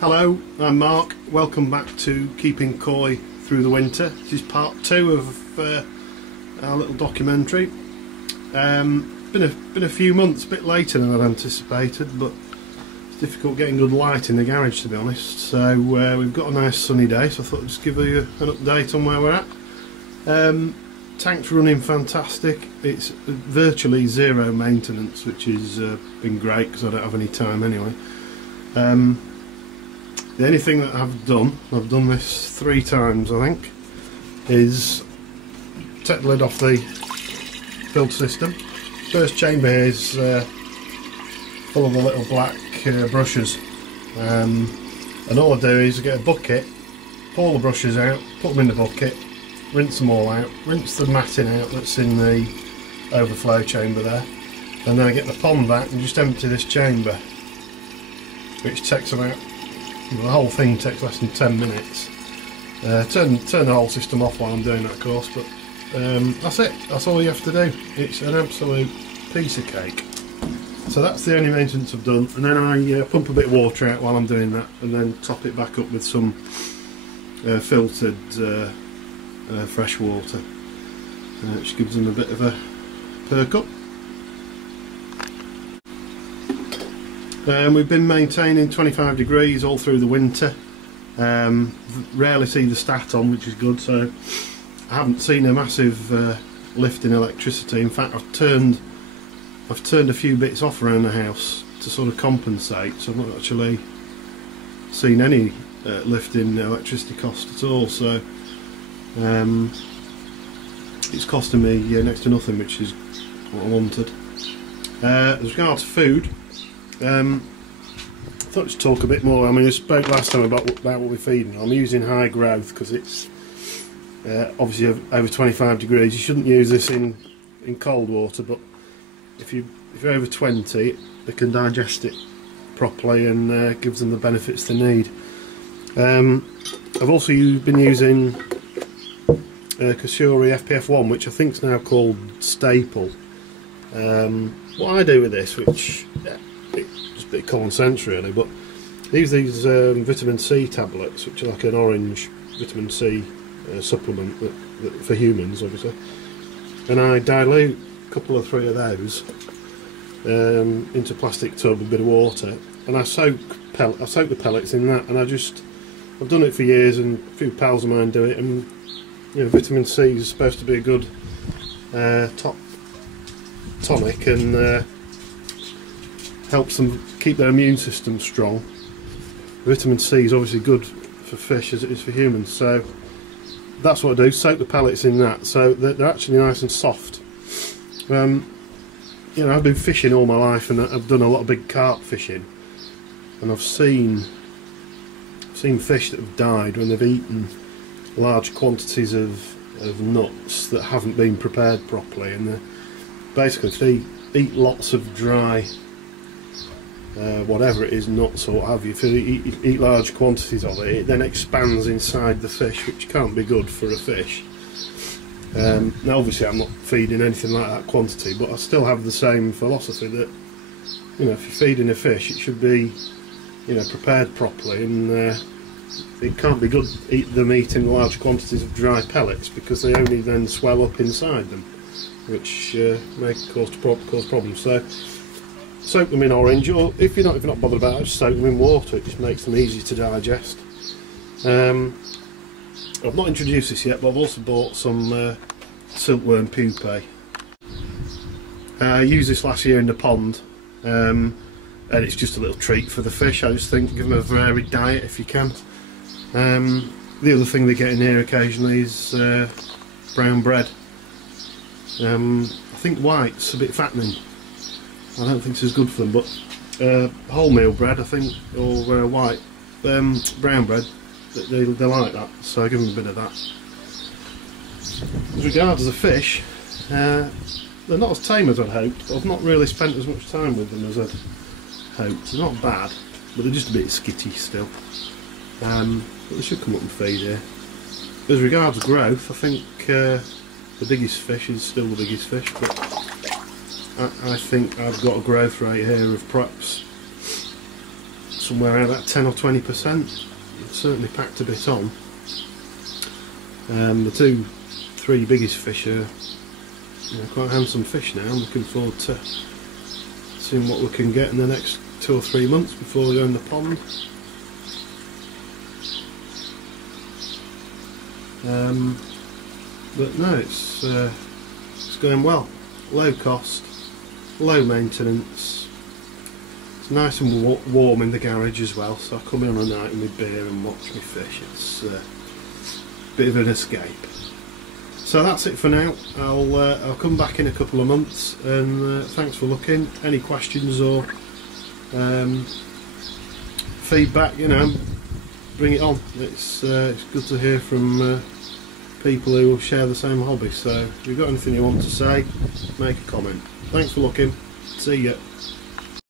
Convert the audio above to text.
Hello, I'm Mark. Welcome back to Keeping Koi Through the Winter. This is part 2 of our little documentary. Been a few months, a bit later than I'd anticipated, but it's difficult getting good light in the garage, to be honest. So we've got a nice sunny day, so I thought I'd just give you an update on where we're at. Tank's running fantastic. It's virtually zero maintenance, which has been great because I don't have any time anyway. The only thing that I've done this 3 times I think, is take the lid off the filter system. First chamber here is full of the little black brushes, and all I do is get a bucket, pull the brushes out, put them in the bucket, rinse them all out, rinse the matting out that's in the overflow chamber there, and then I get the pond back and just empty this chamber, which takes about, the whole thing takes less than 10 minutes. Turn the whole system off while I'm doing that, of course, but that's it. That's all you have to do. It's an absolute piece of cake. So that's the only maintenance I've done, and then I pump a bit of water out while I'm doing that, and then top it back up with some filtered fresh water, which gives them a bit of a perk up. We've been maintaining 25 degrees all through the winter. Rarely see the stat on, which is good, so I haven't seen a massive lift in electricity. In fact, I've turned a few bits off around the house to sort of compensate, so I've not actually seen any lift in electricity cost at all, so it's costing me next to nothing, which is what I wanted. As regards to food, I thought I'd talk a bit more. I mean, I spoke last time about what we're feeding. I'm using high growth because it's obviously over 25 degrees. You shouldn't use this in cold water, but if you're over 20, they can digest it properly and gives them the benefits they need. I've also been using Kasuri FPF1, which I think is now called Staple. What I do with this, which just a bit of common sense really, but these vitamin C tablets, which are like an orange vitamin C supplement that for humans, obviously, and I dilute a couple or 3 of those into a plastic tub with a bit of water, and I soak the pellets in that, and I've done it for years, and a few pals of mine do it, and vitamin C is supposed to be a good top tonic and helps them keep their immune system strong. Vitamin C is obviously good for fish as it is for humans, so that's what I do, soak the pellets in that, so they're actually nice and soft. I've been fishing all my life, and I've done a lot of big carp fishing, and I've seen fish that have died when they've eaten large quantities of nuts that haven't been prepared properly, and basically if they eat lots of dry whatever it is, nuts or what have you, if you eat large quantities of it, it then expands inside the fish, which can't be good for a fish. Now obviously I'm not feeding anything like that quantity, but I still have the same philosophy that if you're feeding a fish, it should be prepared properly, and it can't be good them eating large quantities of dry pellets, because they only then swell up inside them, which may cause problems. So soak them in orange, or if you're not bothered about it, just soak them in water. It just makes them easy to digest. I've not introduced this yet, but I've also bought some silkworm pupae. I used this last year in the pond, and it's just a little treat for the fish. I just think give them a varied diet if you can. The other thing they get in here occasionally is brown bread. I think white's a bit fattening. I don't think it's as good for them, but wholemeal bread, I think, or white, brown bread, they like that, so I give them a bit of that. As regards the fish, they're not as tame as I'd hoped, but I've not really spent as much time with them as I'd hoped. They're not bad, but they're just a bit skitty still. But they should come up and feed here. As regards growth, I think the biggest fish is still the biggest fish, but I think I've got a growth rate here of perhaps somewhere around about 10 or 20%. It's certainly packed a bit on. The three biggest fish are quite handsome fish now. I'm looking forward to seeing what we can get in the next 2 or 3 months before we go in the pond. But no, it's going well. Low cost, low maintenance. It's nice and warm in the garage as well, so I come in on a night with beer and watch me fish. It's a bit of an escape. So that's it for now. I'll come back in a couple of months, and thanks for looking. Any questions or feedback, bring it on. It's good to hear from people who share the same hobby. So if you've got anything you want to say, make a comment. Thanks for looking. See ya.